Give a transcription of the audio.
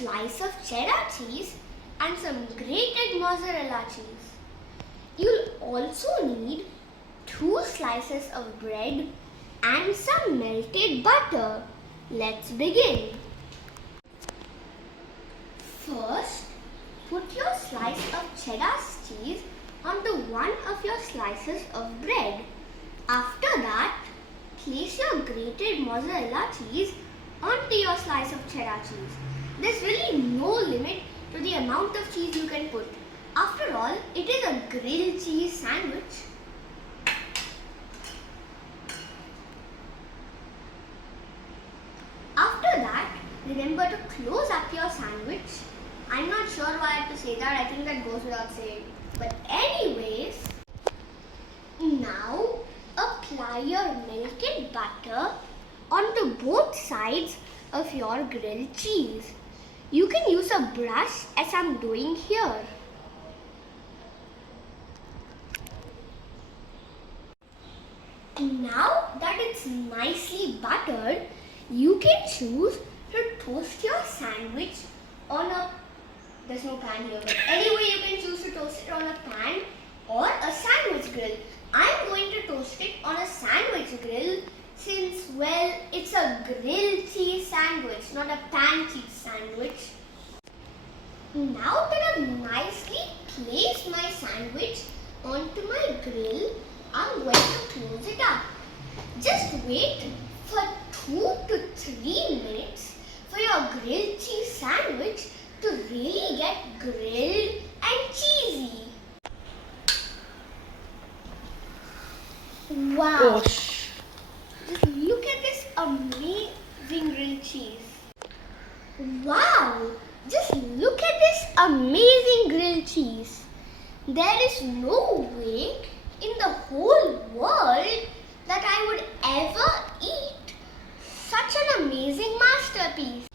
slice of cheddar cheese and some grated mozzarella cheese. You'll also need 2 slices of bread and some melted butter. Let's begin. First, put your slice of cheddar cheese onto one of your slices of bread. After that, place your grated mozzarella cheese onto your slice of cheddar cheese. There's really no limit to the amount of cheese you can put. After all, it is a grilled cheese sandwich. After that, remember to close up your sandwich. I'm not sure why I have to say that. I think that goes without saying. But anyways, now apply your melted butter onto both sides of your grilled cheese. You can use a brush as I'm doing here. Now that it's nicely buttered, you can choose to toast your sandwich on a, there's no pan here, but anyway you can choose to toast it on a pan or a sandwich grill. I'm going to toast it on a sandwich grill since, well, it's a grilled cheese sandwich, not a pan cheese sandwich. Now that I've nicely placed my sandwich onto my grill, I'm going to close it up. Just wait for 2 to 3 minutes for your grilled cheese sandwich to really get grilled and cheesy. Wow! Oh, Just look at this amazing grilled cheese. Wow! Just look at this amazing grilled cheese. There is no way in the whole world that I would ever eat such an amazing masterpiece.